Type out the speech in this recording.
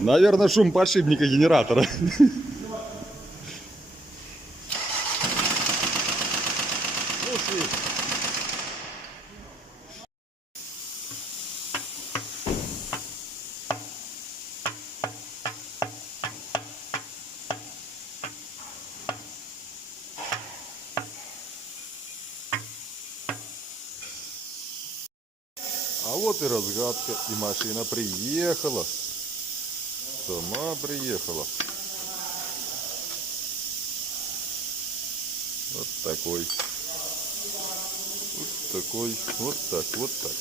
Наверное, шум подшипника генератора. А вот и разгадка, и машина приехала. Сама приехала. Вот такой. Вот такой. Вот так, вот так.